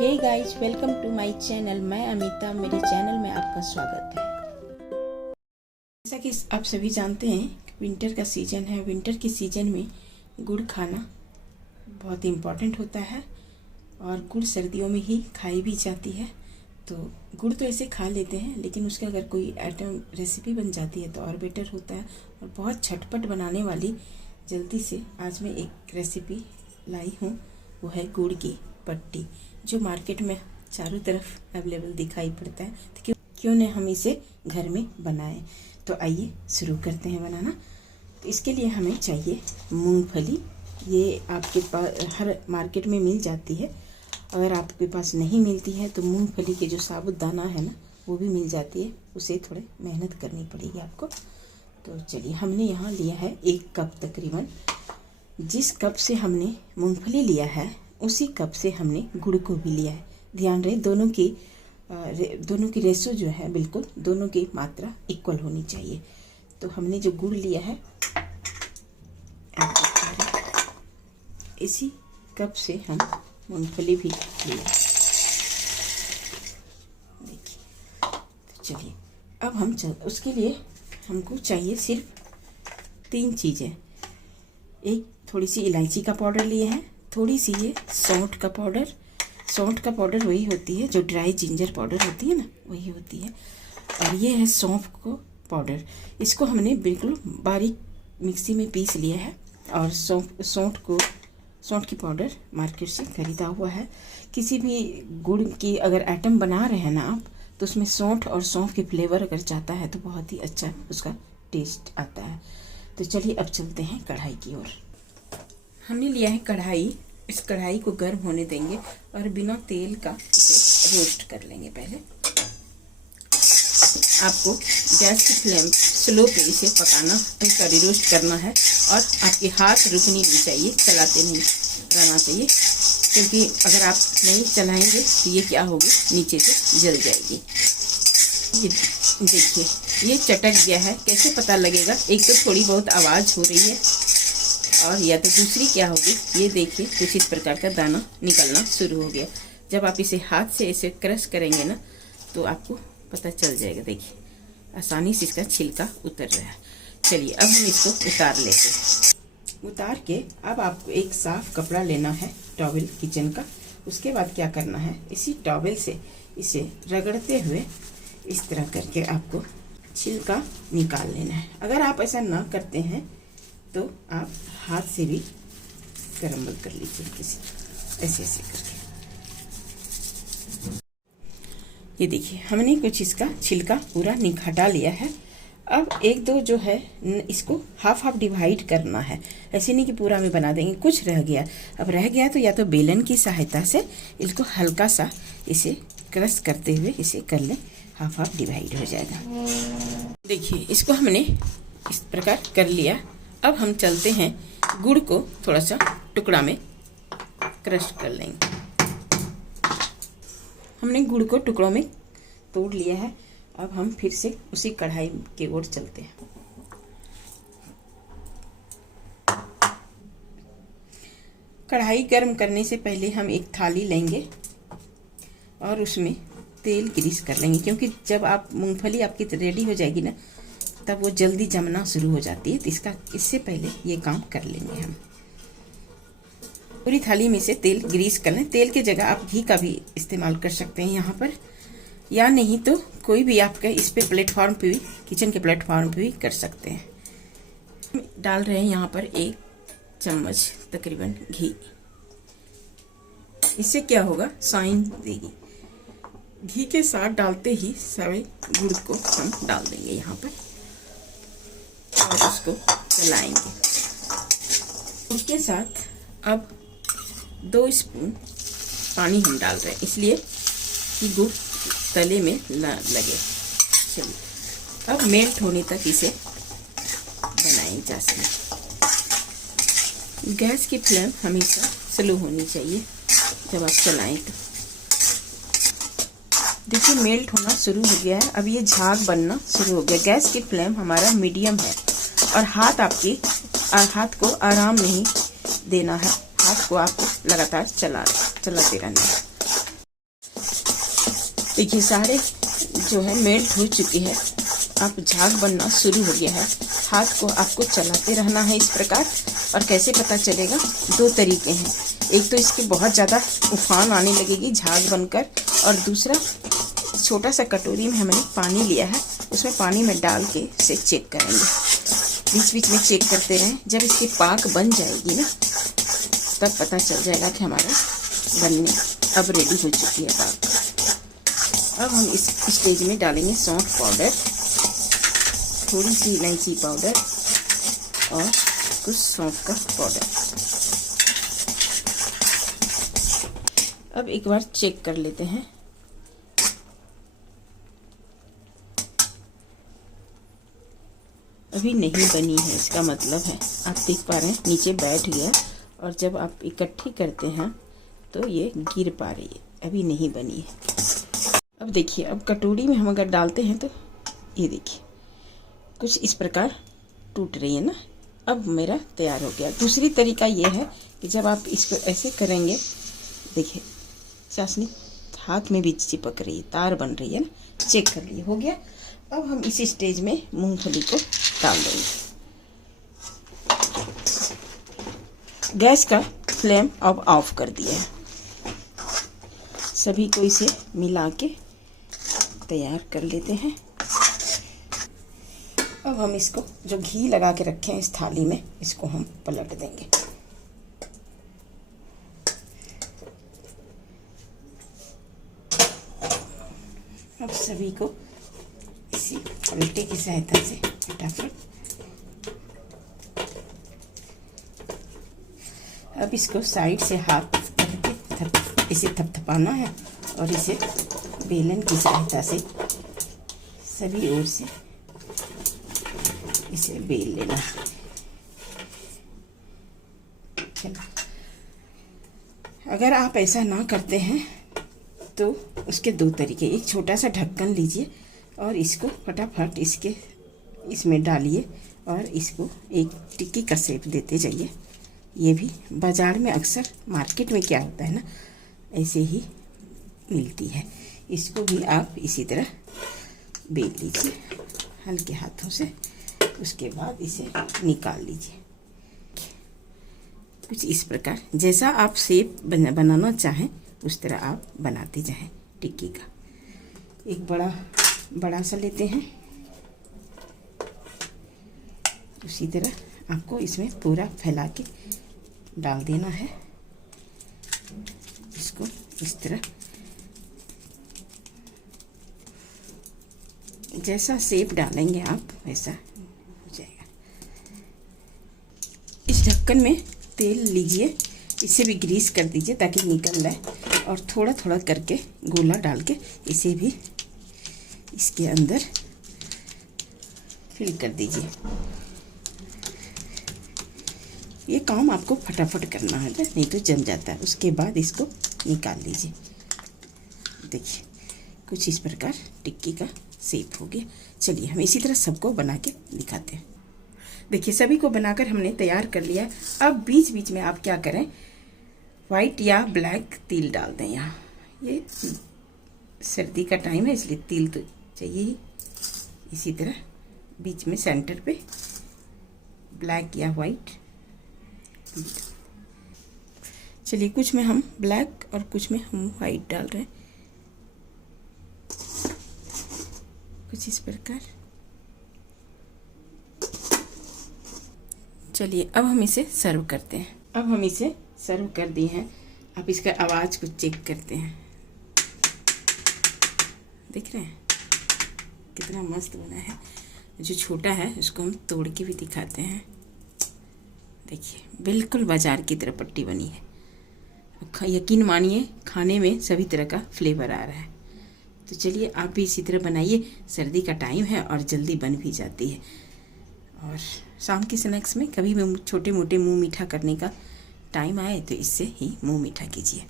Hey guys, welcome to my channel. मैं अमिता, मेरे channel में आपका स्वागत है। जैसा कि आप सभी जानते हैं, विंटर का सीज़न है। विंटर के सीज़न में गुड़ खाना बहुत इम्पॉर्टेंट होता है और गुड़ सर्दियों में ही खाई भी जाती है। तो गुड़ तो ऐसे खा लेते हैं, लेकिन उसका अगर कोई आइटम रेसिपी बन जाती है तो और बेटर होता है और बहुत झटपट बनाने वाली। जल्दी से आज मैं एक रेसिपी लाई हूँ, वो है गुड़ की पट्टी, जो मार्केट में चारों तरफ अवेलेबल दिखाई पड़ता है। तो क्यों न हम इसे घर में बनाएं। तो आइए शुरू करते हैं बनाना। तो इसके लिए हमें चाहिए मूंगफली। ये आपके पास हर मार्केट में मिल जाती है। अगर आपके पास नहीं मिलती है तो मूंगफली के जो साबुत दाना है ना, वो भी मिल जाती है। उसे थोड़े मेहनत करनी पड़ेगी आपको। तो चलिए, हमने यहाँ लिया है 1 कप तकरीबन। जिस कप से हमने मूंगफली लिया है उसी कप से हमने गुड़ को भी लिया है। ध्यान रहे, दोनों की रेशो जो है, बिल्कुल दोनों की मात्रा इक्वल होनी चाहिए। तो हमने जो गुड़ लिया है इसी कप से हम मूंगफली भी लिया। देखिए, तो चलिए अब हम उसके लिए हमको चाहिए सिर्फ 3 चीज़ें। एक थोड़ी सी इलायची का पाउडर लिए हैं, थोड़ी सी ये सौंठ का पाउडर। सौंठ का पाउडर वही होती है जो ड्राई जिंजर पाउडर होती है ना, वही होती है। और ये है सौंफ को पाउडर। इसको हमने बिल्कुल बारीक मिक्सी में पीस लिया है। और सौंठ की पाउडर मार्केट से खरीदा हुआ है। किसी भी गुड़ की अगर आइटम बना रहे हैं ना आप, तो उसमें सौंठ और सौंफ की फ्लेवर अगर जाता है तो बहुत ही अच्छा उसका टेस्ट आता है। तो चलिए अब चलते हैं कढ़ाई की ओर। हमने लिया है कढ़ाई। इस कढ़ाई को गर्म होने देंगे और बिना तेल का इसे रोस्ट कर लेंगे। पहले आपको गैस की फ्लेम स्लो पे इसे पकाना, सॉरी रोस्ट करना है। और आपके हाथ रुकनी नहीं चाहिए, चलाते नहीं रहना चाहिए, क्योंकि अगर आप नहीं चलाएंगे तो ये क्या होगी, नीचे से जल जाएगी। ये देखिए, ये चटक गया है। कैसे पता लगेगा? एक तो थोड़ी बहुत आवाज़ हो रही है, और या तो दूसरी क्या होगी, ये देखिए कुछ इस प्रकार का दाना निकलना शुरू हो गया। जब आप इसे हाथ से ऐसे क्रश करेंगे ना, तो आपको पता चल जाएगा। देखिए आसानी से इसका छिलका उतर रहा है। चलिए अब हम इसको उतार लेते हैं। उतार के अब आपको एक साफ कपड़ा लेना है, टॉवेल किचन का। उसके बाद क्या करना है, इसी टॉवेल से इसे रगड़ते हुए इस तरह करके आपको छिलका निकाल लेना है। अगर आप ऐसा ना करते हैं तो आप हाथ से भी क्रम्बल कर लीजिए, ऐसे ऐसे करके। ये देखिए, हमने कुछ इसका छिलका पूरा हटा लिया है। अब 1-2 जो है इसको हाफ हाफ डिवाइड करना है। ऐसे नहीं कि पूरा में बना देंगे। कुछ रह गया, अब रह गया तो या तो बेलन की सहायता से इसको हल्का सा इसे क्रश करते हुए इसे कर लें, हाफ हाफ डिवाइड हो जाएगा। देखिए, इसको हमने इस प्रकार कर लिया। अब हम चलते हैं, गुड़ को थोड़ा सा टुकड़ा में क्रश कर लेंगे। हमने गुड़ को टुकड़ों में तोड़ लिया है। अब हम फिर से उसी कढ़ाई की ओर चलते हैं। कढ़ाई गर्म करने से पहले हम एक थाली लेंगे और उसमें तेल ग्रीस कर लेंगे, क्योंकि जब आप मूंगफली आपकी रेडी हो जाएगी ना, तब वो जल्दी जमना शुरू हो जाती है। तो इससे पहले ये काम कर लेंगे हम। पूरी थाली में से तेल ग्रीस कर लें। तेल की जगह आप घी का भी इस्तेमाल कर सकते हैं यहाँ पर, या नहीं तो कोई भी आपका इस पे प्लेटफॉर्म पे भी, किचन के प्लेटफॉर्म पे भी कर सकते हैं। डाल रहे हैं यहाँ पर 1 चम्मच तकरीबन घी। इससे क्या होगा, शाइन देगी। घी के साथ डालते ही सारे गुड़ को हम डाल देंगे यहाँ पर और उसको चलाएंगे। उसके साथ अब 2 स्पून पानी हम डाल रहे हैं, इसलिए कि गुड़ तले में ना लगे। चलिए अब मेल्ट होने तक इसे बनाएं जा सके। गैस की फ्लेम हमेशा स्लो होनी चाहिए जब आप चलाएं तो। देखिए, मेल्ट होना शुरू हो गया है। अब ये झाग बनना शुरू हो गया। गैस की फ्लेम हमारा मीडियम है और हाथ को आराम नहीं देना है। हाथ को आपको लगातार चलाते रहना है। देखिए सारे जो है मेल्ट हो चुकी है। अब झाग बनना शुरू हो गया है। हाथ को आपको चलाते रहना है इस प्रकार। और कैसे पता चलेगा, दो तरीके हैं। एक तो इसकी बहुत ज़्यादा उफान आने लगेगी झाग बनकर, और दूसरा छोटा सा कटोरी में हमने पानी लिया है, उसमें पानी में डाल के इसे चेक करेंगे। बीच बीच में चेक करते रहें। जब इसकी पाक बन जाएगी ना, तब पता चल जाएगा कि हमारा बनने अब रेडी हो चुकी है पाक। अब हम इस स्टेज में डालेंगे सौंफ पाउडर, थोड़ी सी इलायची पाउडर और कुछ सौंफ का पाउडर। अब एक बार चेक कर लेते हैं। अभी नहीं बनी है, इसका मतलब है आप देख पा रहे हैं नीचे बैठ गया, और जब आप इकट्ठी करते हैं तो ये गिर पा रही है, अभी नहीं बनी है। अब देखिए, अब कटोरी में हम अगर डालते हैं तो ये देखिए कुछ इस प्रकार टूट रही है ना। अब मेरा तैयार हो गया। दूसरी तरीका ये है कि जब आप इसको ऐसे करेंगे, देखिए चाशनी हाथ में भी चिपक रही है, तार बन रही है ना। चेक कर लिए, हो गया। अब हम इसी स्टेज में मूंगफली को डाल देंगे। गैस का फ्लेम अब ऑफ कर दिया है। सभी को इसे मिला के तैयार कर लेते हैं। अब हम इसको जो घी लगा के रखे हैं इस थाली में, इसको हम पलट देंगे। अब सभी को इसी पलटे की सहायता से फटाफट, अब इसको साइड से हाथ करके इसे थपथपाना है और इसे बेलन की सहायता से सभी ओर से इसे बेल लेना है। अगर आप ऐसा ना करते हैं तो उसके दो तरीके, एक छोटा सा ढक्कन लीजिए और इसको फटाफट इसमें डालिए और इसको एक टिक्की का शेप देते जाइए। ये भी बाज़ार में अक्सर, मार्केट में क्या होता है ना, ऐसे ही मिलती है। इसको भी आप इसी तरह बेल लीजिए हल्के हाथों से। उसके बाद इसे निकाल लीजिए कुछ इस प्रकार। जैसा आप शेप बनाना चाहें उस तरह आप बनाते जाएं टिक्की का। एक बड़ा सा लेते हैं, उसी तरह आपको इसमें पूरा फैला के डाल देना है। इसको इस तरह जैसा शेप डालेंगे आप वैसा हो जाएगा। इस ढक्कन में तेल लीजिए, इसे भी ग्रीस कर दीजिए ताकि निकल जाए, और थोड़ा थोड़ा करके गोला डाल के इसे भी इसके अंदर फिल कर दीजिए। ये काम आपको फटाफट करना है, नहीं तो जम जाता है। उसके बाद इसको निकाल लीजिए। देखिए कुछ इस प्रकार टिक्की का शेप हो गया। चलिए हम इसी तरह सबको बना के दिखाते हैं। देखिए सभी को बनाकर हमने तैयार कर लिया है। अब बीच बीच में आप क्या करें, वाइट या ब्लैक तिल डाल दें। यहाँ ये सर्दी का टाइम है इसलिए तिल तो चाहिए ही। इसी तरह बीच में सेंटर पे ब्लैक या वाइट। चलिए कुछ में हम ब्लैक और कुछ में हम वाइट डाल रहे हैं, कुछ इस प्रकार। चलिए अब हम इसे सर्व करते हैं। अब हम इसे सर्व कर दिए हैं। आप इसका आवाज़ को चेक करते हैं, देख रहे हैं कितना मस्त बना है। जो छोटा है उसको हम तोड़ के भी दिखाते हैं। देखिए बिल्कुल बाजार की तरह पट्टी बनी है। यकीन मानिए खाने में सभी तरह का फ्लेवर आ रहा है। तो चलिए आप भी इसी तरह बनाइए। सर्दी का टाइम है और जल्दी बन भी जाती है। और शाम के स्नैक्स में कभी भी छोटे मोटे मुंह मीठा करने का टाइम आए तो इससे ही मुंह मीठा कीजिए।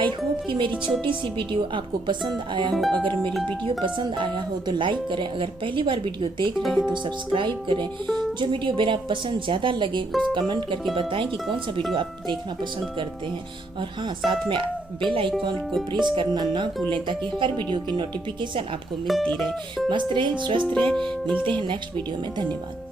आई होप कि मेरी छोटी सी वीडियो आपको पसंद आया हो। अगर मेरी वीडियो पसंद आया हो तो लाइक करें, अगर पहली बार वीडियो देख रहे हैं तो सब्सक्राइब करें। जो वीडियो मेरा पसंद ज़्यादा लगे उस कमेंट करके बताएं कि कौन सा वीडियो आप देखना पसंद करते हैं। और हाँ, साथ में बेल आइकॉन को प्रेस करना ना भूलें ताकि हर वीडियो की नोटिफिकेशन आपको मिलती रहे। मस्त रहें, स्वस्थ रहें। मिलते हैं नेक्स्ट वीडियो में। धन्यवाद।